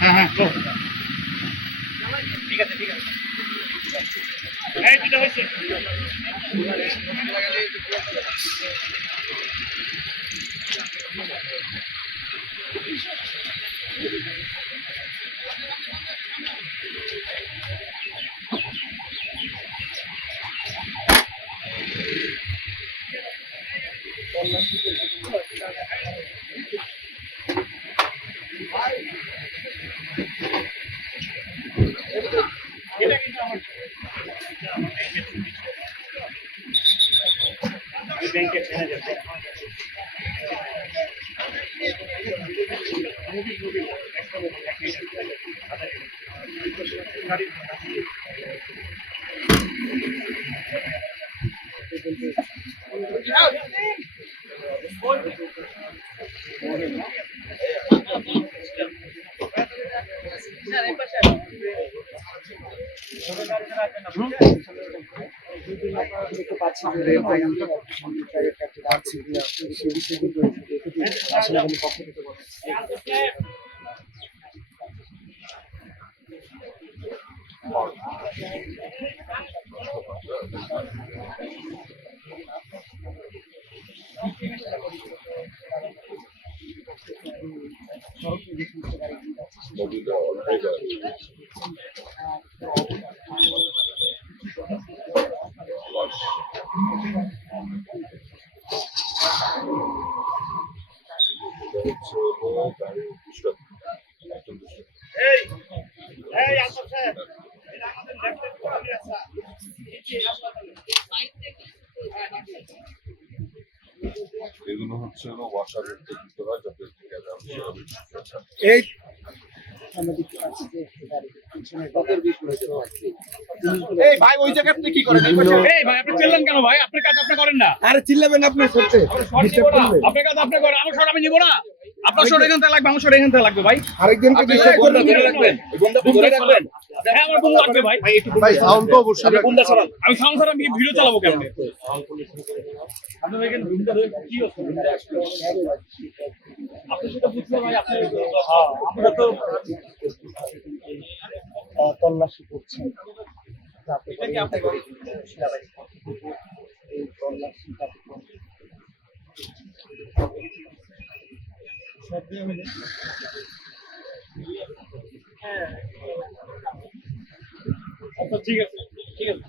হ্যাঁ হ্যাঁ ঠিক আছে ঠিক আছে এই দুটো হয়েছে ব্যাংকের ম্যানেজার এগুলো হচ্ছে ওয়াশার করতে হয় যাতে এই এই ভাই ওই জায়গা আপনি কি করেন? এই ভাই আপনি চিল্লান কেন ভাই? আপনার কাজ আপনি করেন না। আরে চিল্লাবেন আপনার সাথে আপনার কাজ আপনি করেন, আমার শট আমি নিব না। আপনার শট এখান থেকে লাগবে, আমার শট এখান থেকে লাগবে ভাই। আরেকজনকে আপনি ডিস্টার্ব করবেন ধরে রাখবেন, ধরে রাখবেন। হ্যাঁ আমার বন্ধু লাগবে ভাই। ভাই একটু ভাই সাউন্ড তো অবশ্যই আমি সাউন্ড ছাড়া আমি ভিডিও চালাবো কেমনে? আপনি ভাই এখানে ভিডিও ধরে কি হচ্ছে? আপনি সেটা বুঝলে ভাই আপনি আমরা তো তল্লাশি করছেন এটা কি আপনি করেন? এই তল্লাশি কার্যক্রম আচ্ছা ঠিক আছে ঠিক আছে।